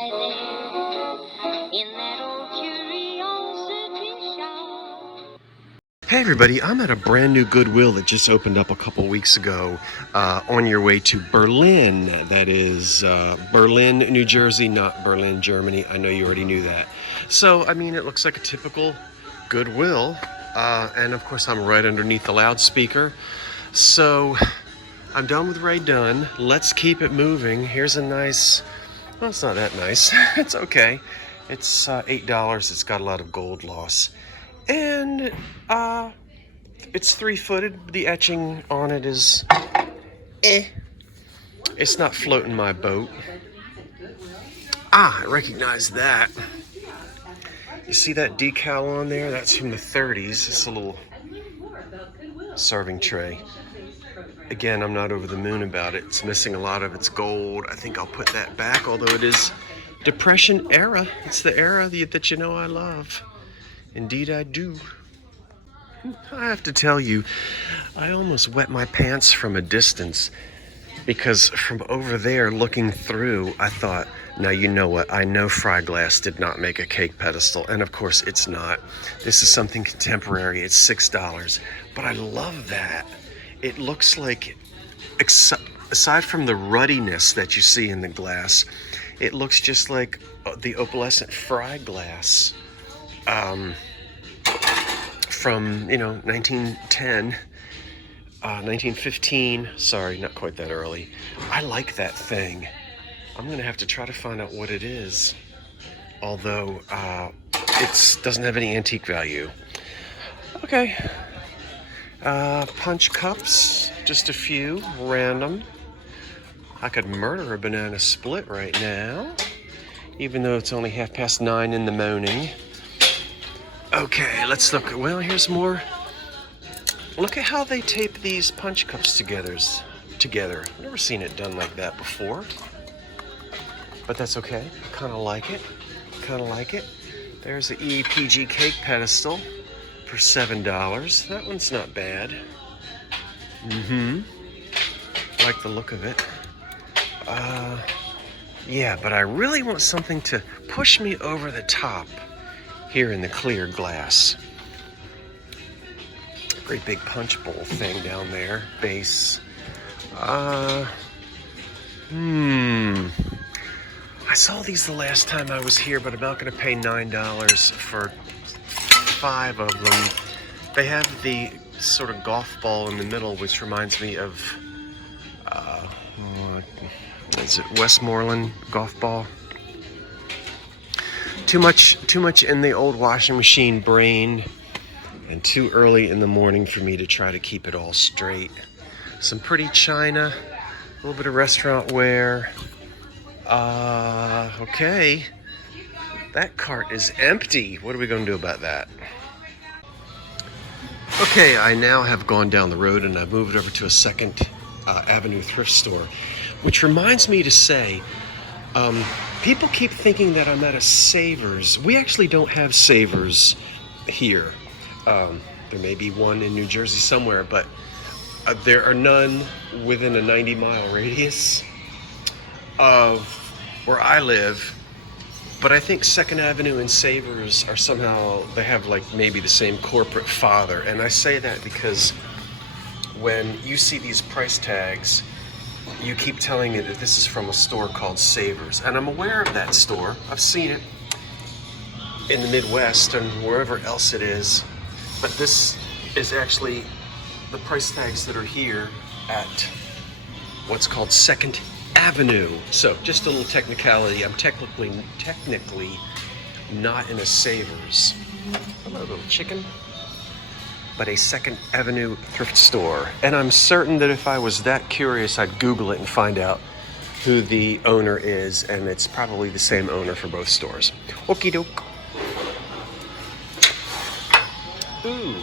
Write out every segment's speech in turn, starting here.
right there in that old curiosity shop. Hey everybody, I'm at a brand new Goodwill that just opened up a couple weeks ago on your way to Berlin. That is Berlin, New Jersey, not Berlin, Germany. I know you already knew that. So, I mean, it looks like a typical Goodwill. And of course, I'm right underneath the loudspeaker. So, I'm done with Ray Dunn. Let's keep it moving. Here's a nice, well, it's not that nice. It's okay. It's $8. It's got a lot of gold loss. And it's 3-footed. The etching on it is It's not floating my boat. I recognize that. You see that decal on there? That's from the 30s. It's a little serving tray. Again, I'm not over the moon about it. It's missing a lot of its gold. I think I'll put that back, although it is Depression era. It's the era that you know I love. Indeed I do. I have to tell you, I almost wet my pants from a distance because from over there looking through, I thought, now you know what, I know Fryglass did not make a cake pedestal, and of course it's not. This is something contemporary. It's $6, but I love that. It looks like, aside from the ruddiness that you see in the glass, it looks just like the opalescent Fryglass from, 1910, 1915. Sorry, not quite that early. I like that thing. I'm going to have to try to find out what it is, although it doesn't have any antique value. Okay. Punch cups, just a few, random. I could murder a banana split right now, even though it's only 9:30 in the morning. Okay, let's look. Well, here's more. Look at how they tape these punch cups together. I've never seen it done like that before, but that's okay. Kind of like it. There's the EPG cake pedestal for $7. That one's not bad. Like the look of it. Yeah, but I really want something to push me over the top here in the clear glass. Great big punch bowl thing down there. Base. I saw these the last time I was here, but I'm not going to pay $9 for 5 of them. They have the sort of golf ball in the middle, which reminds me of, is it Westmoreland golf ball? Too much in the old washing machine brain, and too early in the morning for me to try to keep it all straight. Some pretty china, a little bit of restaurant wear. Okay. That cart is empty. What are we going to do about that? Okay, I now have gone down the road and I've moved over to a Second Avenue thrift store, which reminds me to say, people keep thinking that I'm at a Savers. We actually don't have Savers here. There may be one in New Jersey somewhere, but there are none within a 90-mile radius of where I live. But I think Second Avenue and Savers are somehow, they have like maybe the same corporate father. And I say that because when you see these price tags, you keep telling me that this is from a store called Savers. And I'm aware of that store. I've seen it in the Midwest and wherever else it is. But this is actually the price tags that are here at what's called Second Avenue. So just a little technicality. I'm technically not in a Savers. Hello, little chicken. But a Second Avenue thrift store. And I'm certain that if I was that curious, I'd Google it and find out who the owner is, and it's probably the same owner for both stores. Okie doke. Ooh.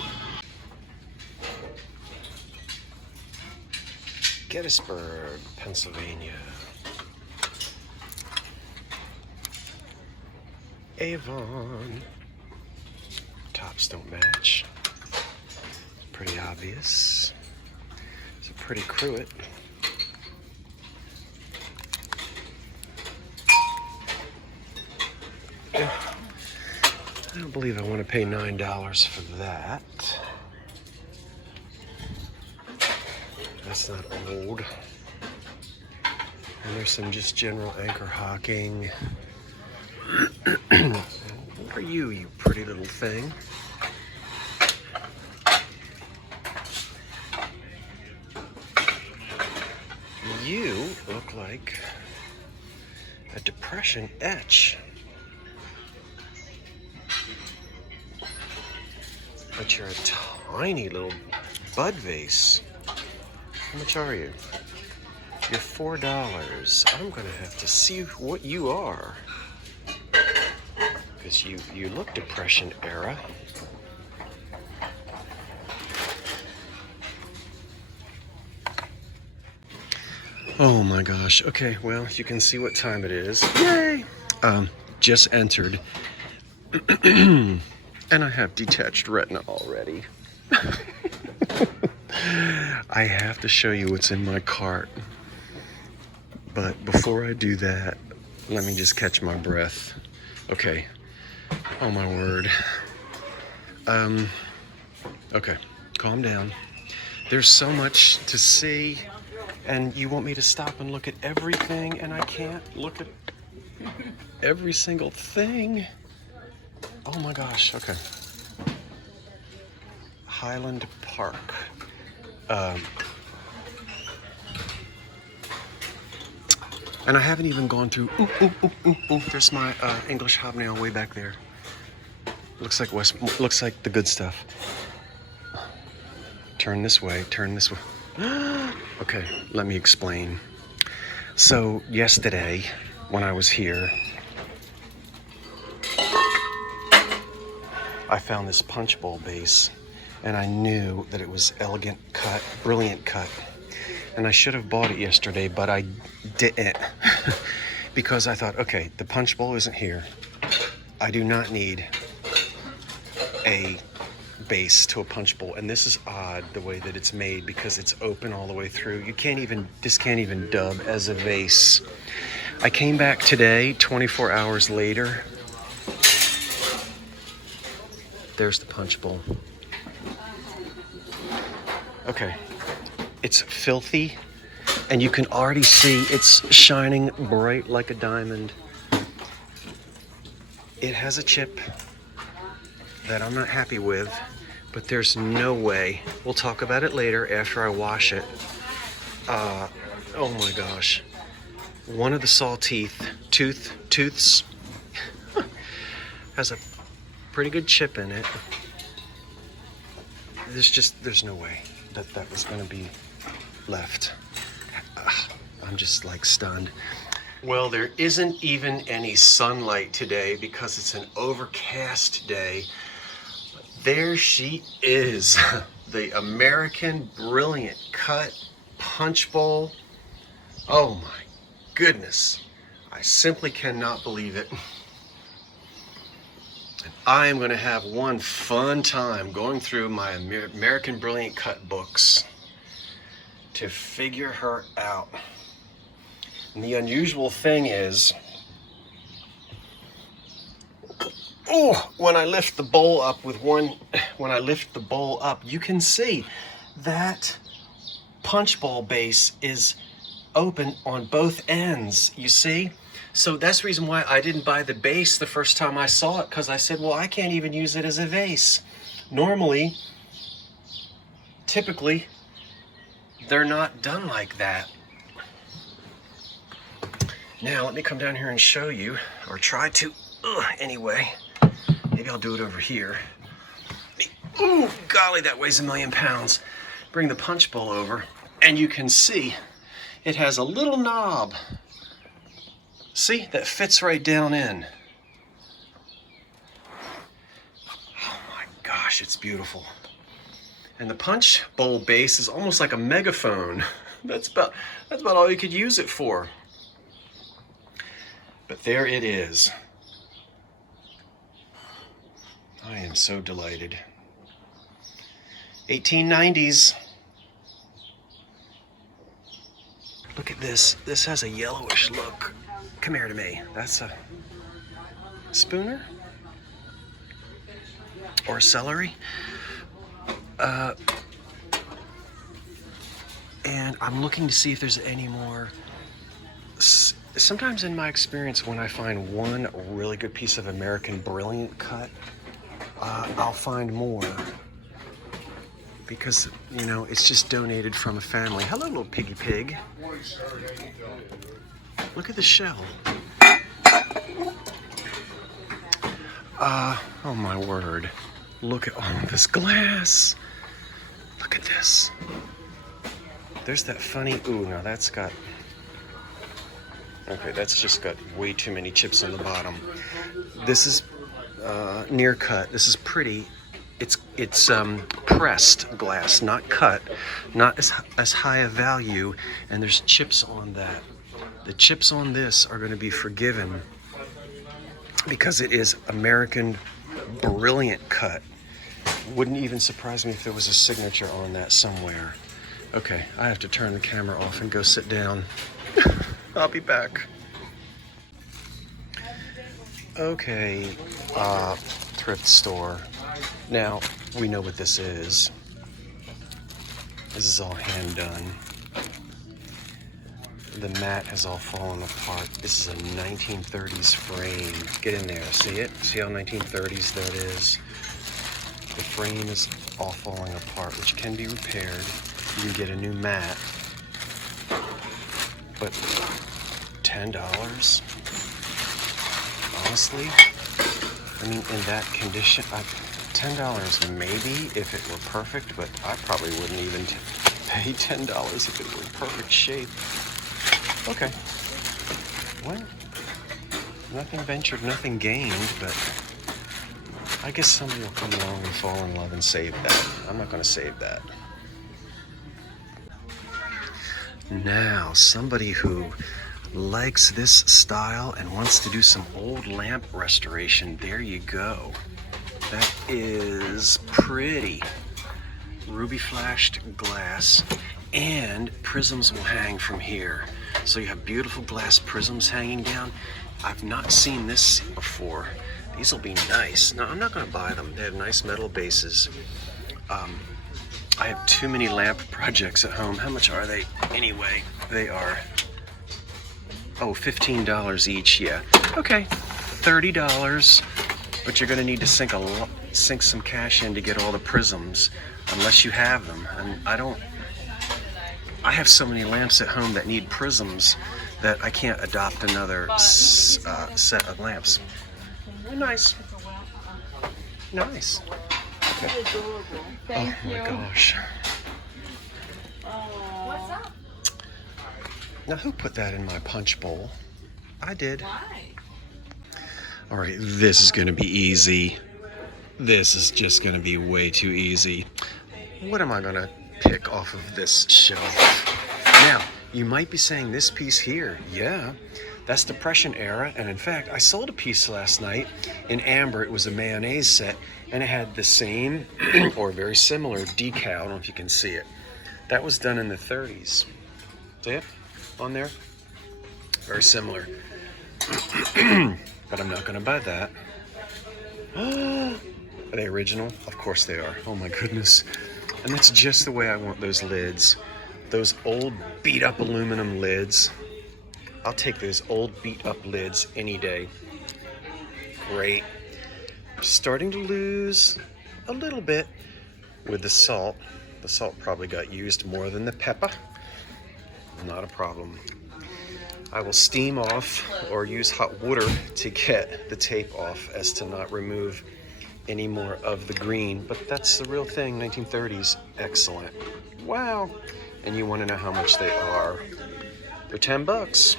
Gettysburg, Pennsylvania. Avon. Tops don't match. Pretty obvious. It's a pretty cruet. I don't believe I want to pay $9 for that. That's not old. And there's some just general anchor hocking. What are you, you pretty little thing? You look like a depression etch. But you're a tiny little bud vase. How much are you? You're $4. I'm gonna have to see what you are. Because you look depression era. Oh my gosh. Okay, well, you can see what time it is. Yay! Just entered. And I have detached retina already. I have to show you what's in my cart. But before I do that, let me just catch my breath. Okay. Oh my word. Okay, calm down. There's so much to see, and you want me to stop and look at everything, and I can't look at every single thing. Oh my gosh, okay. Highland Park. And I haven't even gone through, there's my English hobnail way back there. Looks like the good stuff. Turn this way, turn this way. Okay, let me explain. So yesterday, when I was here, I found this punch bowl base, and I knew that it was elegant cut, brilliant cut. And I should have bought it yesterday, but I didn't. Because I thought, okay, the punch bowl isn't here. I do not need a base to a punch bowl. And this is odd, the way that it's made, because it's open all the way through. This can't even dub as a vase. I came back today, 24 hours later. There's the punch bowl. Okay. It's filthy, and you can already see it's shining bright like a diamond. It has a chip that I'm not happy with, but there's no way. We'll talk about it later after I wash it. Oh my gosh. One of the saw tooths has a pretty good chip in it. There's no way that was gonna be left. I'm just like stunned. Well, there isn't even any sunlight today because it's an overcast day. But there she is, the American Brilliant Cut Punch Bowl. Oh my goodness. I simply cannot believe it. And I am going to have one fun time going through my American Brilliant Cut books to figure her out. And the unusual thing is, when I lift the bowl up you can see that punch bowl base is open on both ends, you see? So that's the reason why I didn't buy the base the first time I saw it, because I said, well, I can't even use it as a vase. Typically, they're not done like that. Now, let me come down here and show you, or try to, anyway. Maybe I'll do it over here. Ooh, golly, that weighs 1,000,000 pounds. Bring the punch bowl over, and you can see it has a little knob. See, that fits right down in. Oh my gosh, it's beautiful. And the punch bowl base is almost like a megaphone. That's about all you could use it for. But there it is. I am so delighted. 1890s. Look at this. This has a yellowish look. Come here to me. spooner or celery. And I'm looking to see if there's any more. Sometimes in my experience, when I find one really good piece of American Brilliant cut, I'll find more. Because, you know, it's just donated from a family. Hello, little piggy pig. Look at the shell. Oh my word. Look at all this glass. Look at this. There's that funny, ooh, now that's got, okay, that's just got way too many chips on the bottom. This is near cut. This is pretty. It's pressed glass, not cut, not as high a value, and there's chips on that. The chips on this are going to be forgiven because it is American Brilliant cut. Wouldn't even surprise me if there was a signature on that somewhere. Okay, I have to turn the camera off and go sit down. I'll be back. Okay, thrift store. Now, we know what this is. This is all hand done. The mat has all fallen apart. This is a 1930s frame. Get in there, see it? See how 1930s that is? The frame is all falling apart, which can be repaired. You can get a new mat. But $10? Honestly? I mean, in that condition, $10 maybe if it were perfect, but I probably wouldn't even pay $10 if it were in perfect shape. Okay. Well, nothing ventured, nothing gained, but I guess somebody will come along and fall in love and save that. I'm not going to save that. Now, somebody who likes this style and wants to do some old lamp restoration, there you go. That is pretty. Ruby flashed glass, and prisms will hang from here. So you have beautiful glass prisms hanging down. I've not seen this before. These will be nice. Now, I'm not going to buy them. They have nice metal bases. I have too many lamp projects at home. How much are they anyway? They are, oh, $15 each, yeah. Okay, $30, but you're gonna need to sink some cash in to get all the prisms, unless you have them. And I have so many lamps at home that need prisms that I can't adopt another set of lamps. Nice. Nice. Okay. Oh my gosh. What's up? Now, who put that in my punch bowl? I did. Why? All right, this is going to be easy. This is just going to be way too easy. What am I going to pick off of this shelf? Now, you might be saying this piece here. Yeah, that's Depression era. And in fact, I sold a piece last night in amber. It was a mayonnaise set, and it had the same or very similar decal. I don't know if you can see it. That was done in the 30s. See it on there? Very similar. But I'm not going to buy that. Are they original? Of course they are. Oh my goodness. And that's just the way I want those lids. Those old beat up aluminum lids. I'll take those old beat up lids any day. Great. Starting to lose a little bit with the salt. The salt probably got used more than the pepper. Not a problem. I will steam off or use hot water to get the tape off as to not remove any more of the green, but that's the real thing, 1930s, excellent. Wow. And you want to know how much they are. They're $10,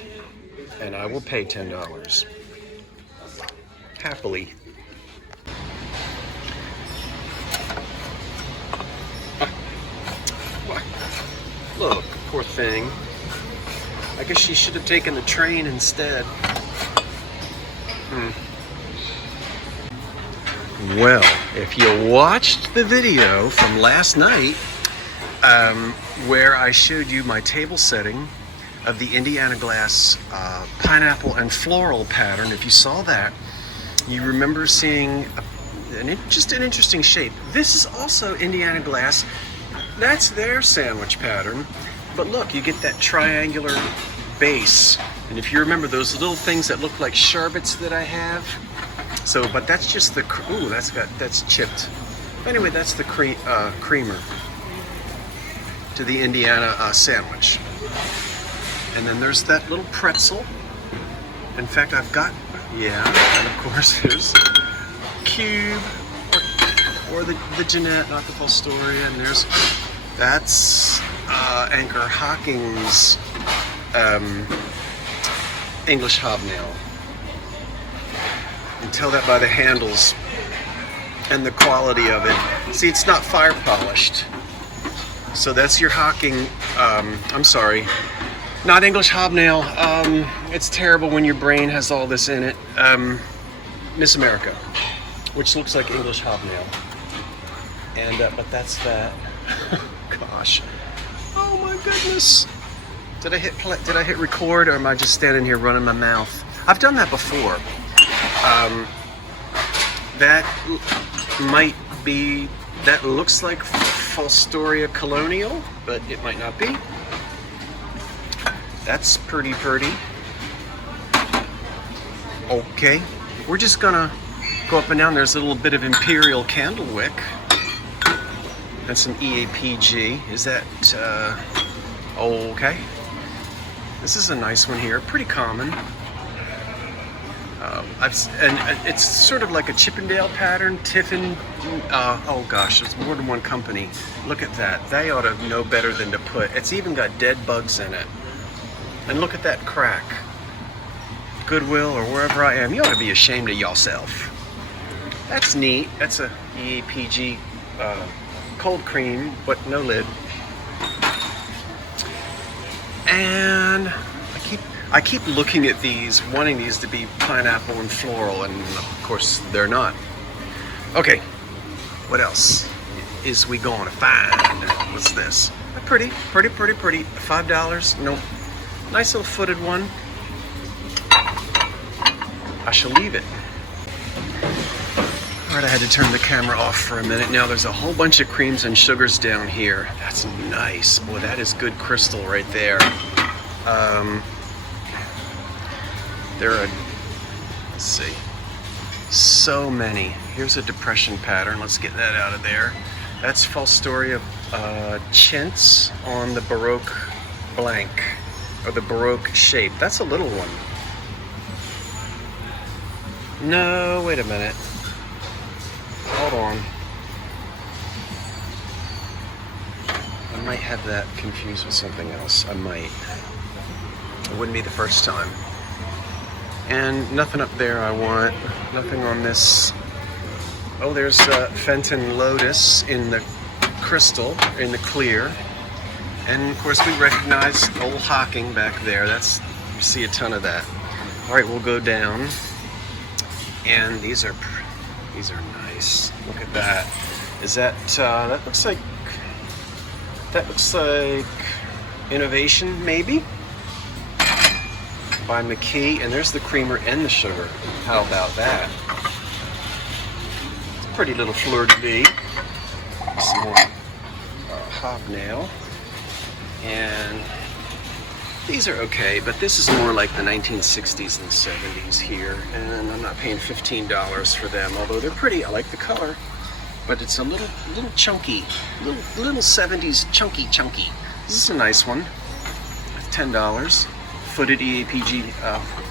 and I will pay $10. Happily. Look, poor thing. I guess she should have taken the train instead. Well, if you watched the video from last night, where I showed you my table setting of the Indiana glass pineapple and floral pattern, if you saw that, You remember seeing just an interesting shape. This is also Indiana glass. That's their sandwich pattern. But look, you get that triangular base. And if you remember those little things that look like sherbets that I have. So, but that's just the, ooh, that's chipped. Anyway, that's the creamer to the Indiana sandwich. And then there's that little pretzel. In fact, I've got, yeah, and of course there's Cube or the Jeanette, not the Fostoria, and that's Anchor Hocking's English hobnail. You can tell that by the handles and the quality of it. See, it's not fire polished. So that's your Hocking, I'm sorry, not English hobnail. It's terrible when your brain has all this in it. Miss America, which looks like English hobnail. And but that's that. Gosh. Oh my goodness. Did I hit record, or am I just standing here running my mouth? I've done that before. That looks like Fostoria Colonial, but it might not be. That's pretty. Okay, we're just gonna go up and down. There's a little bit of Imperial candle wick. That's an EAPG. Is that, okay. This is a nice one here, pretty common. And it's sort of like a Chippendale pattern, Tiffin. Oh gosh, there's more than one company. Look at that. They ought to know better than to put. It's even got dead bugs in it. And look at that crack. Goodwill or wherever I am, you ought to be ashamed of yourself. That's neat. That's a EAPG cold cream, but no lid. And I keep looking at these, wanting these to be pineapple and floral, and of course they're not. Okay, what else is we going to find? What's this? Pretty. $5. Nope. Nice little footed one. I shall leave it. Alright, I had to turn the camera off for a minute. Now there's a whole bunch of creams and sugars down here. That's nice. Boy, that is good crystal right there. Let's see. So many. Here's a depression pattern. Let's get that out of there. That's Fostoria chintz on the Baroque blank, or the Baroque shape. That's a little one. No, wait a minute. Hold on. I might have that confused with something else. I might. It wouldn't be the first time. And nothing up there I want. Nothing on this. Oh, there's Fenton Lotus in the crystal, in the clear. And of course we recognize old Hocking back there. You see a ton of that. All right, we'll go down. And these are nice. Look at that. Is that that looks like Innovation, maybe, by McKee. And there's the creamer and the sugar. How about that? It's a pretty little fleur-de-lis. Some more hobnail. And these are okay, but this is more like the 1960s and 70s here, and I'm not paying $15 for them, although they're pretty. I like the color, but it's a little chunky, little 70s chunky. This is a nice one. $10. Footed EAPG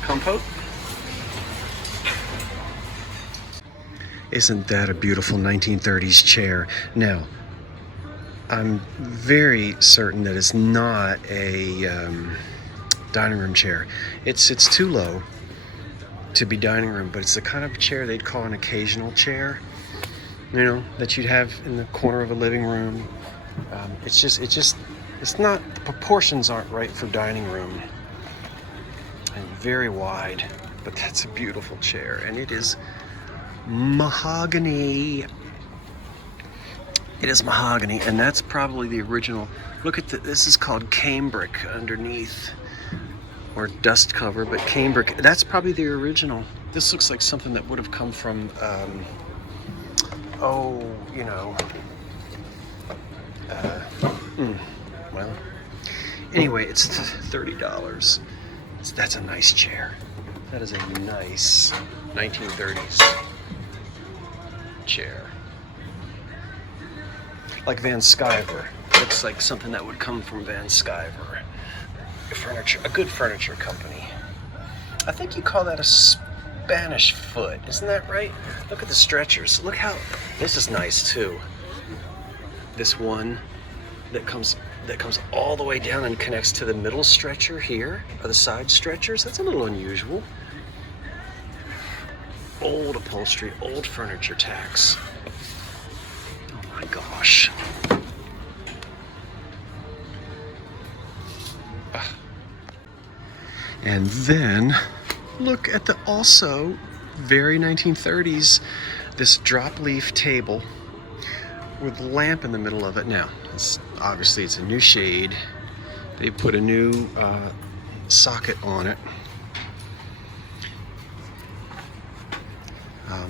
compote. Isn't that a beautiful 1930s chair? Now, I'm very certain that it's not a dining room chair. It's too low to be dining room, but it's the kind of chair they'd call an occasional chair, you know, that you'd have in the corner of a living room. It's not, the proportions aren't right for dining room, and very wide, but that's a beautiful chair, and it is mahogany. It is mahogany, and that's probably the original. Look at this is called cambric underneath, or dust cover, but cambric, that's probably the original. This looks like something that would have come from, oh, you know, well, anyway, it's $30. That's a nice chair. That is a nice 1930s chair. Like Van Sciver. Looks like something that would come from Van Sciver. A good furniture company. I think you call that a Spanish foot, isn't that right? Look at the stretchers. Look how, this is nice too. This one that comes all the way down and connects to the middle stretcher here, or the side stretchers. That's a little unusual. Old upholstery, old furniture tax. Oh my gosh. And then look at the also very 1930s, this drop leaf table with a lamp in the middle of it. Now, obviously it's a new shade. They put a new socket on it. Oh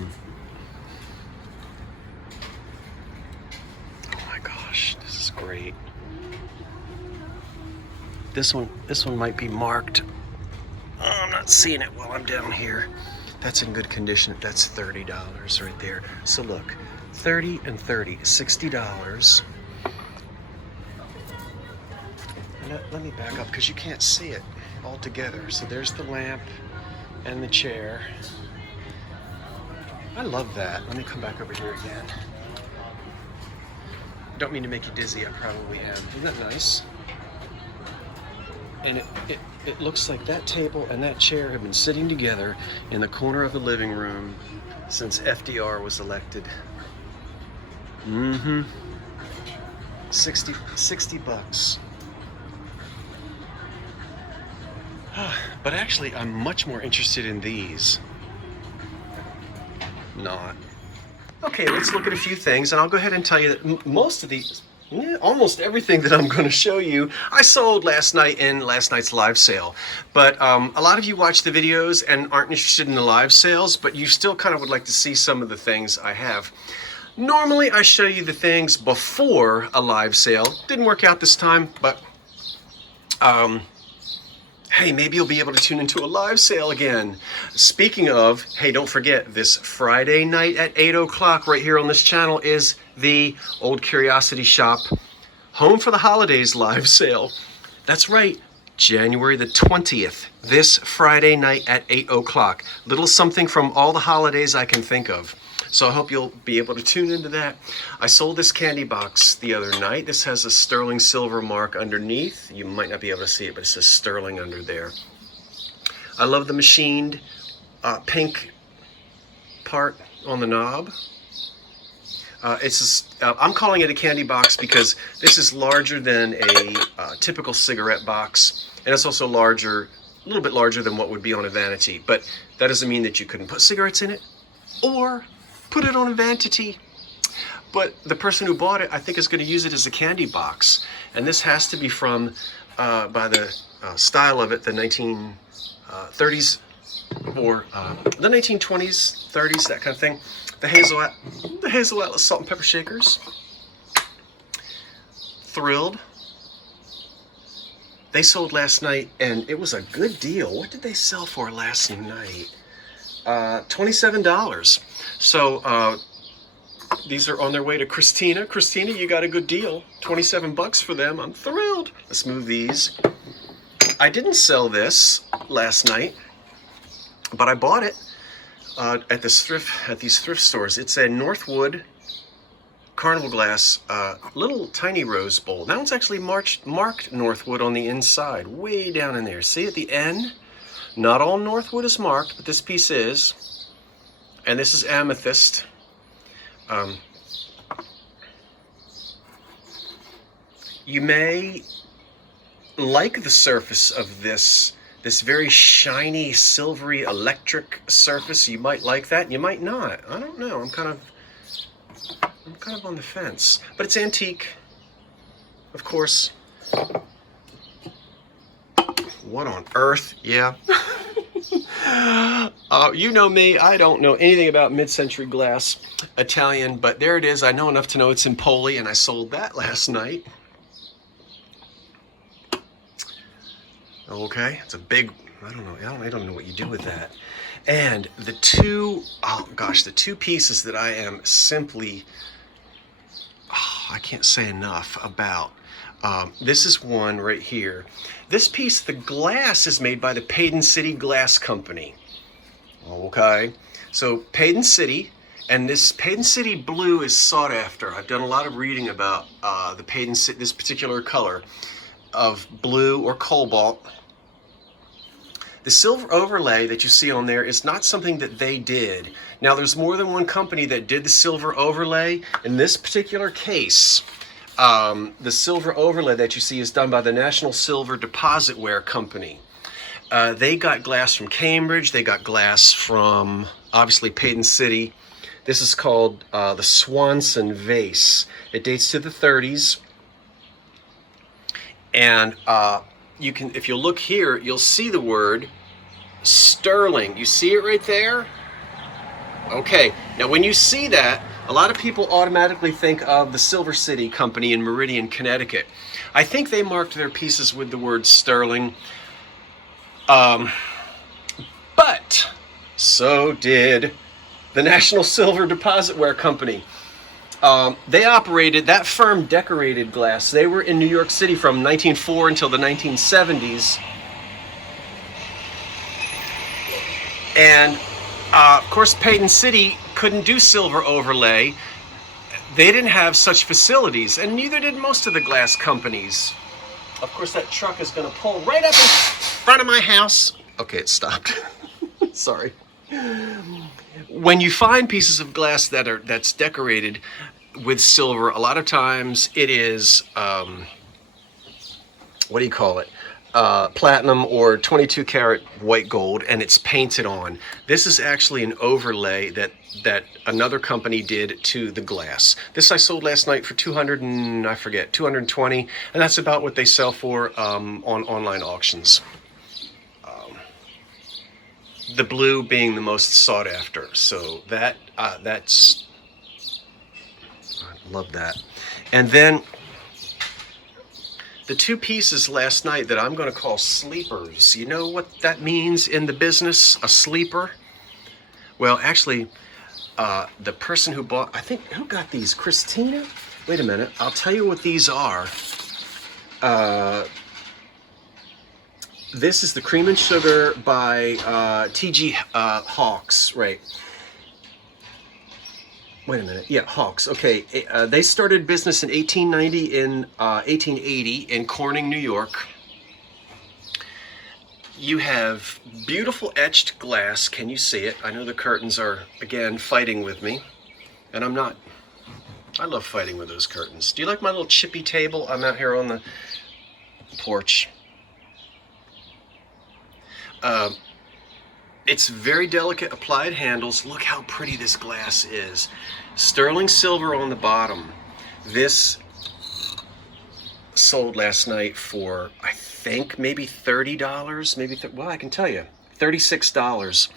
my gosh, this is great. This one might be marked. Oh, I'm not seeing it while I'm down here. That's in good condition. That's $30 right there. So look, 30 and 30, $60. Let me back up because you can't see it all together. So there's the lamp and the chair. I love that. Let me come back over here again. Don't mean to make you dizzy, I probably am. Isn't that nice? And it looks like that table and that chair have been sitting together in the corner of the living room since FDR was elected. 60 bucks. But actually, I'm much more interested in these. Not. Okay, let's look at a few things, and I'll go ahead and tell you that most of these, almost everything that I'm going to show you, I sold last night in last night's live sale. But a lot of you watch the videos and aren't interested in the live sales, but you still kind of would like to see some of the things I have. Normally, I show you the things before a live sale. Didn't work out this time, but hey, maybe you'll be able to tune into a live sale again. Speaking of, hey, don't forget, this Friday night at 8 o'clock right here on this channel is the Old Curiosity Shop Home for the Holidays live sale. That's right, January the 20th, this Friday night at 8 o'clock. Little something from all the holidays I can think of. So I hope you'll be able to tune into that. I sold this candy box the other night. This has a sterling silver mark underneath. You might not be able to see it, but it says sterling under there. I love the machined pink part on the knob. I'm calling it a candy box because this is larger than a typical cigarette box, and it's also larger, a little bit larger than what would be on a vanity. But that doesn't mean that you couldn't put cigarettes in it or put it on a vanity. But the person who bought it, I think, is going to use it as a candy box. And this has to be from, by the style of it, the 1930s or the 1920s, 30s, that kind of thing. The Hazelnut salt and pepper shakers. Thrilled. They sold last night, and it was a good deal. What did they sell for last night? $27. So these are on their way to Christina. Christina, you got a good deal. 27 bucks for them. I'm thrilled. Let's move these. I didn't sell this last night, but I bought it at these thrift stores. It's a Northwood carnival glass little tiny rose bowl. That one's actually marked Northwood on the inside, way down in there. See at the end? Not all Northwood is marked, but this piece is. And this is amethyst. You may like the surface of this very shiny, silvery, electric surface. You might like that, and you might not. I don't know. I'm kind of on the fence. But it's antique, of course. What on earth? Yeah. You know me, I don't know anything about mid-century glass Italian, but there it is. I know enough to know it's in Poli, and I sold that last night. Okay, it's a big, I don't know, I don't know what you do with that. And the two, oh gosh, the two pieces that I am simply, I can't say enough about. This is one right here. This piece, the glass is made by the Peyton City Glass Company. Okay, so Peyton City, and this Peyton City blue is sought after. I've done a lot of reading about the Peyton City, this particular color of blue or cobalt. The silver overlay that you see on there is not something that they did. Now, there's more than one company that did the silver overlay. In this particular case, the silver overlay that you see is done by the National Silver Depositware Company. They got glass from Cambridge. They got glass from, obviously, Peyton City. This is called the Swanson vase. It dates to the 30s. And you can, if you look here, you'll see the word sterling. You see it right there? Okay, now when you see that, a lot of people automatically think of the Silver City Company in Meridian, Connecticut. I think they marked their pieces with the word sterling. But so did the National Silver Depositware Company. They operated, that firm decorated glass. They were in New York City from 1904 until the 1970s. And of course, Peyton City couldn't do silver overlay. They didn't have such facilities, and neither did most of the glass companies. Of course, that truck is going to pull right up in front of my house. Okay, it stopped. Sorry. When you find pieces of glass that's decorated with silver, a lot of times it is what do you call it? Platinum or 22 karat white gold, and it's painted on. This is actually an overlay that another company did to the glass. This I sold last night for 220, and that's about what they sell for on online auctions. The blue being the most sought after, so that's, I love that. And then the two pieces last night that I'm going to call sleepers. You know what that means in the business, a sleeper? Well, actually, the person who bought, I think, who got these? Christina? Wait a minute. I'll tell you what these are. This is the Cream and Sugar by T.G. Hawks, right? Wait a minute. Yeah, Hawks. Okay. They started business in 1880 in Corning, New York. You have beautiful etched glass. Can you see it? I know the curtains are, again, fighting with me. And I'm not. I love fighting with those curtains. Do you like my little chippy table? I'm out here on the porch. It's very delicate applied handles. Look how pretty this glass is. Sterling silver on the bottom. This sold last night for, I think, maybe $30. Maybe, well, I can tell you, $36.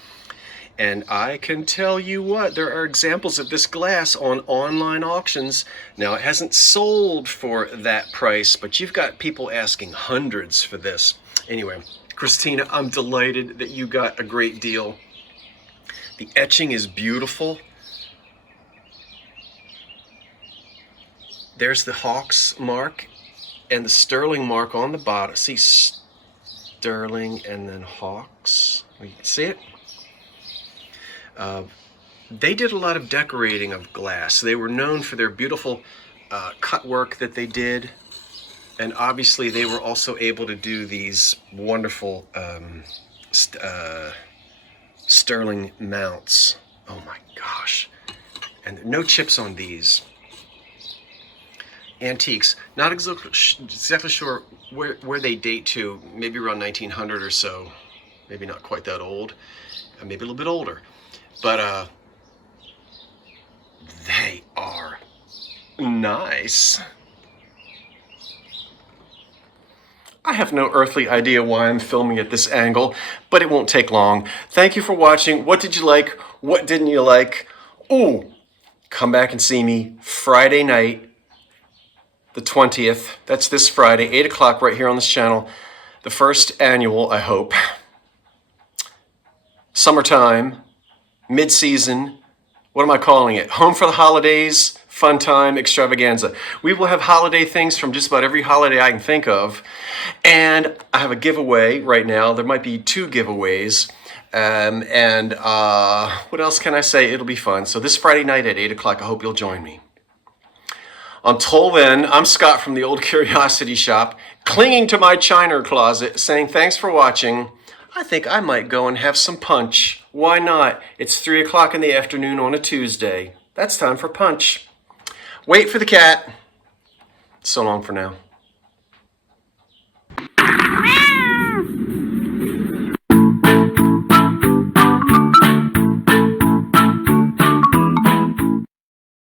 And I can tell you what, there are examples of this glass on online auctions. Now, it hasn't sold for that price, but you've got people asking hundreds for this. Anyway, Christina, I'm delighted that you got a great deal. The etching is beautiful. There's the Hawks mark and the sterling mark on the bottom. See, sterling and then Hawks. You can see it? They did a lot of decorating of glass. They were known for their beautiful cut work that they did. And obviously, they were also able to do these wonderful sterling mounts. Oh my gosh. And no chips on these. Antiques. Not exactly sure where they date to. Maybe around 1900 or so. Maybe not quite that old. Maybe a little bit older. But they are nice. I have no earthly idea why I'm filming at this angle, but it won't take long. Thank you for watching. What did you like? What didn't you like? Ooh, come back and see me Friday night, the 20th. That's this Friday, 8 o'clock right here on this channel. The first annual, I hope, summertime, mid-season, what am I calling it? Home for the holidays, fun time, extravaganza. We will have holiday things from just about every holiday I can think of. And I have a giveaway right now. There might be 2 giveaways. What else can I say? It'll be fun. So this Friday night at 8 o'clock, I hope you'll join me. Until then, I'm Scott from the Old Curiosity Shop, clinging to my china closet, saying thanks for watching. I think I might go and have some punch. Why not? It's 3 o'clock in the afternoon on a Tuesday. That's time for punch. Wait for the cat. So long for now.